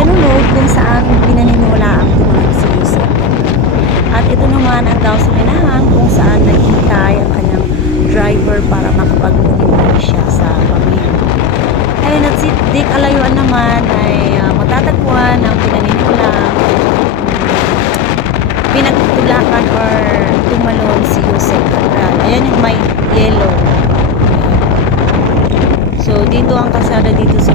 Tenulog kung saan pinaniniwalaang tumalon si Yusek. At ito naman ang gasolinahan kung saan naghintay ang kanyang driver para makapag-muni siya sa pamilya. Ayun, at si Dick Alayuan naman ay matatagpuan ng pinaniniwalaang pinagtulakan or tumalon si Yusek. Ayan yung may yellow. So dito ang kalsada dito sa